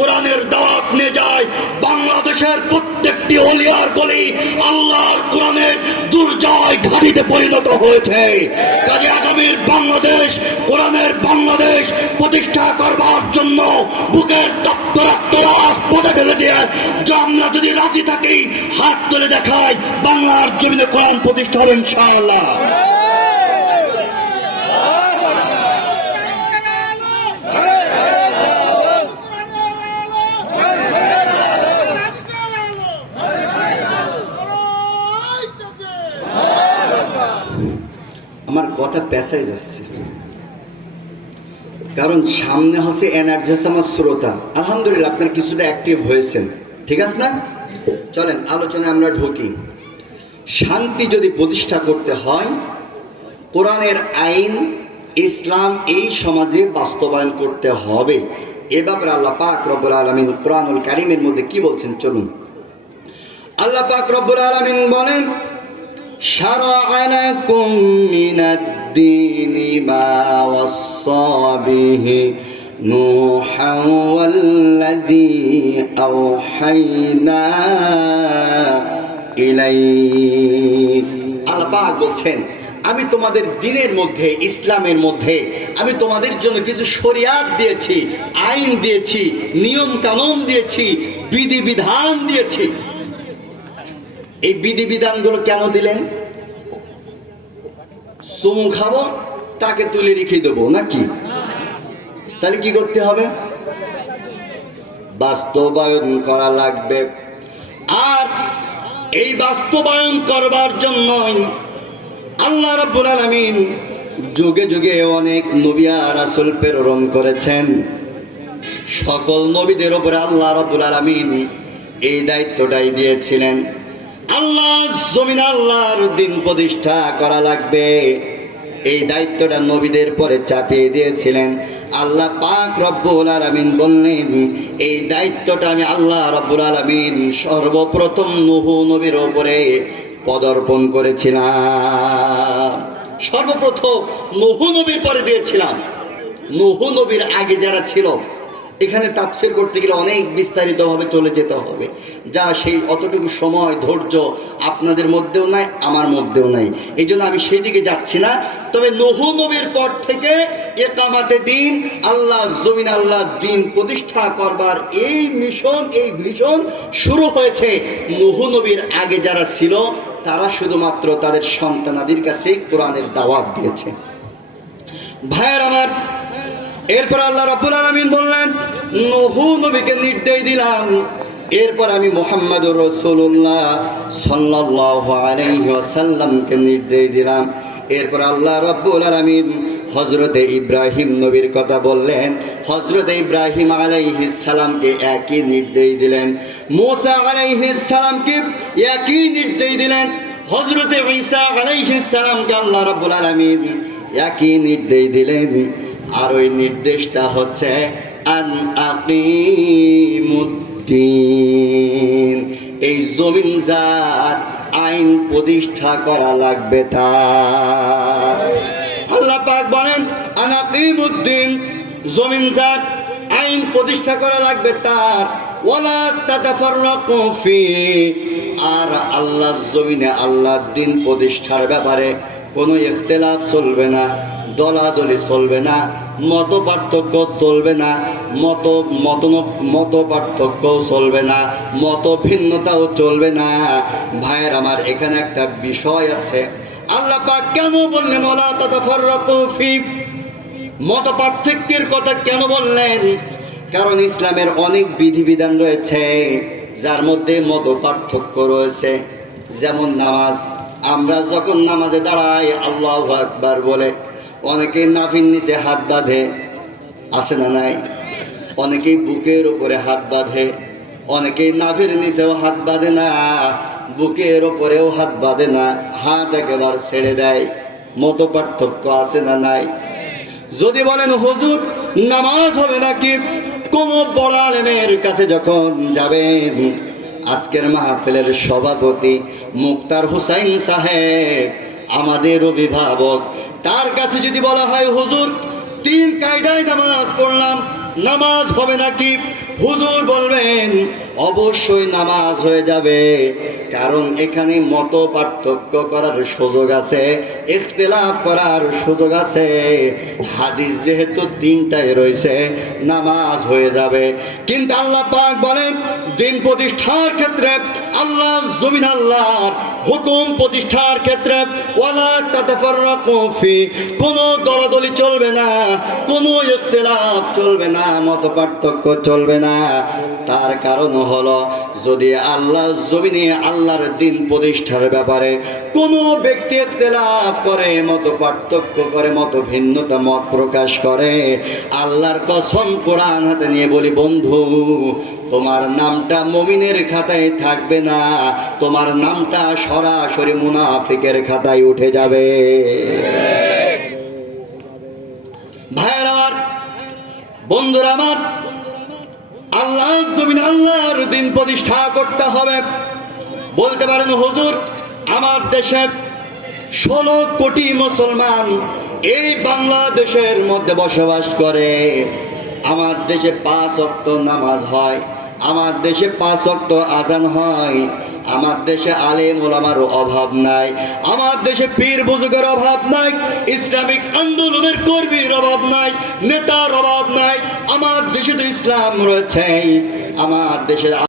কোরআনের দাওয়াত নিয়ে যায়, বাংলাদেশের প্রত্যেকটি অলিয়ার গলি আল্লাহর কোরআনের দুর্জয় ঘাঁটিতে পরিণত হয়েছে। কাজে আগামীর বাংলাদেশ, কোরআনের বাংলাদেশ প্রতিষ্ঠা করবার জন্য বুকের তপ্ত রাজপথে ঢেলে দিয়ে আমরা যদি রাজি থাকি, হাত তুলে দেখাই, বাংলার জমিনে কোরআন প্রতিষ্ঠা হবে ইনশাআল্লাহ। আমার কথা পেছাই যাচ্ছে, কারণ সামনে হচ্ছে এনার্জি, আমার শ্রোতা। আলহামদুলিল্লাহ আপনার কিছুটা অ্যাক্টিভ হয়েছেন, ঠিক আছে না? চলেন আলোচনায় আমরা ঢুকি। শান্তি যদি প্রতিষ্ঠা করতে হয়, কোরআনের আইন ইসলাম এই সমাজে বাস্তবায়ন করতে হবে। এ ব্যাপারে আল্লাহ পাক রব্বুল আলামিন কোরআনুল কারীমের মধ্যে কি বলছেন চলুন। আল্লাহ পাক রব্বুল আলামিন বলেন, শারা'a লাকুম মিনাদ-দীনি মা ওয়াসসা বিহি নূহান ওয়াল্লাযী আওহাইনা ইলাইক। আল্লাহ পাক বলছেন, আমি তোমাদের দ্বীনের মধ্যে, ইসলামের মধ্যে আমি তোমাদের জন্য কিছু শরিয়াত দিয়েছি, আইন দিয়েছি, নিয়ম কানুন দিয়েছি, বিধিবিধান দিয়েছি। এই বিধিবিধানগুলো কেন দিলেন? চুমু খাবো, তাকে তুলে রেখে দেবো নাকি? তাহলে কি করতে হবে? বাস্তবায়ন করা লাগবে। আর এই বাস্তবায়ন করবার জন্যই আল্লাহ রাব্বুল আলামিন যুগে যুগে অনেক নবী আর রাসূল প্রেরণ করেছেন। সকল নবীদের উপরে আল্লাহ রাব্বুল আলামিন এই দায়িত্বটাই দিয়েছিলেন, আল্লাহ জমিনে আল্লাহর দ্বীন প্রতিষ্ঠা করা লাগবে। এই দায়িত্বটা নবীদের পরে চাপিয়ে দিয়েছিলেন। আল্লাহ পাক রব্বুল আলামিন বললেন, এই দায়িত্বটা আমি আল্লাহ রব্বুল আলামিন সর্বপ্রথম নূহ নবীর উপরে পদার্পণ করেছিলাম। সর্বপ্রথম নূহ নবীর পরে দিয়েছিলাম। নূহ নবীর আগে যারা ছিল, এখানে তাফসীর করতে গেলে অনেক বিস্তারিতভাবে চলে যেতে হবে, যা সেই অতটুকু সময় ধৈর্য আপনাদের মধ্যেও নাই, আমার মধ্যেও নাই। এই জন্য আমি সেই দিকে যাচ্ছি না। তবে নূহ নবীর পর থেকে ইকামাতে দ্বীন, আল্লাহ জমিন আল্লাহ দ্বীন প্রতিষ্ঠা করবার এই মিশন, এই ভিশন শুরু হয়েছে। নূহ নবীর আগে যারা ছিল তারা শুধুমাত্র তাদের সন্তানাদির কাছে কোরআনের দাওয়াত দিয়েছে। ভাইয়ের আমার, এরপর আল্লাহ রাব্বুল আলামিন বললেন, নূহ নবীকে নির্দেশ দিলাম। এরপর আমি মুহাম্মদুর রাসূলুল্লাহ সাল্লাল্লাহু আলাইহি ওয়াসাল্লামকে নির্দেশ দিলাম। এরপর আল্লাহ রাব্বুল আলামিন হযরতে ইব্রাহিম নবীর কথা বললেন। হযরতে ইব্রাহিম আলাইহিস সালামকে একই নির্দেশ দিলেন। মুসা আলাইহিস সালামকে একই নির্দেশ দিলেন। হযরতে ঈসা আলাইহিস সালামকে আল্লাহ রাব্বুল আলামিন একই নির্দেশ দিলেন। আর ওই নির্দেশটা হচ্ছে আন আকিমুদ্দিন, এই জমিন জাত আইন প্রতিষ্ঠা করা লাগবে। তার আল্লাহ পাক বলেন, আন আকিমুদ্দিন, জমিন জাত আইন প্রতিষ্ঠা করা লাগবে তার। ওয়ালা তাতাফাররাকু ফি, আর আল্লাহ জমিনে আল্লাহর দ্বীন প্রতিষ্ঠার ব্যাপারে কোনো ইখতিলাফ চলবে না, দলাদলি চলবে না, মত পার্থক্য চলবে না, মত পার্থক্য চলবে না, মত ভিন্নতাও চলবে না। ভাইয়ের আমার, এখানে একটা বিষয় আছে। আল্লাহ পাক কেন বললেন ওয়ালা তাতাফাররাকু ফি? মত পার্থক্যের কথা কেন বললেন? কারণ ইসলামের অনেক বিধিবিধান রয়েছে যার মধ্যে মত পার্থক্য রয়েছে। যেমন নামাজ, আমরা যখন নামাজে দাঁড়াই আল্লাহু আকবার বলে, অনেকেই নাভির নিচে হাত বাঁধে, আছে না নাই? অনেকেই বুকের উপরে হাত বাঁধে, অনেকেই নাভির নিচেও হাত বাঁধে না, বুকের উপরেও হাত বাঁধে না, হাত একেবারে ছেড়ে দেয়। মত পার্থক্য আছে না নাই? যদি বলেন হুজুর নামাজ হবে নাকি, কোন বড় আলেমের কাছে যখন যাবেন, আজকের মাহফিলের সভাপতি মুক্তার হুসাইন সাহেব, আমাদের অভিভাবক, তার কাছে যদি বলা হয় হুজুর 3 কায়দায় নামাজ পড়লাম, নামাজ হবে নাকি? হুজুর বলবেন অবশ্যই নামাজ হয়ে যাবে, কারণ এখানে মত পার্থক্য করার সুযোগ আছে, ইখতিলাফ করার সুযোগ আছে। হাদিস যেহেতু তিনটায় রয়েছে, নামাজ হয়ে যাবে। কিন্তু আল্লাহ পাক বলেন দিন প্রতিষ্ঠার ক্ষেত্রে, আল্লাহ জমিন আল্লাহর হুকুম প্রতিষ্ঠার ক্ষেত্রে ওয়ালা তাতাফাররাকু ফি, কোনো দলাদলি চলবে না, কোনো ইখতিলাফ চলবে না, মত পার্থক্য চলবে না। তার কারণ হলো যদি আল্লাহ জমিনে আল্লাহর দিন প্রতিষ্ঠার ব্যাপারে কোনো ব্যক্তি ইখতিলাফ করে, মত পার্থক্য করে, মত ভিন্নতা মত প্রকাশ করে, আল্লাহর কসম কোরআন হাতে নিয়ে বলি বন্ধু, তোমার নামটা মুমিনের খাতায় থাকবে না, তোমার নামটা সরাসরি মুনাফিকের খাতায় উঠে যাবে। ভাইয়ের আমার, বন্ধুরা আমার, আল্লাহ জমিন আল্লাহর দিন প্রতিষ্ঠা করতে হবে। বলতে পারেন হুজুর আমার দেশে 16 কোটি মুসলমান এই বাংলাদেশের মধ্যে বসবাস করে, আমার দেশে 5 ওয়াক্ত নামাজ হয়, আমার দেশে 5 ওয়াক্ত আজান হয়, আমার দেশে আলেম ওলামার অভাব নাই, আমার দেশে পীর বুজুর্গের অভাব নাই, ইসলামিক আন্দোলনের কর্মীর অভাব নাই, নেতার অভাব নাই, আমার দেশে তো ইসলাম রয়েছে, আমার দেশের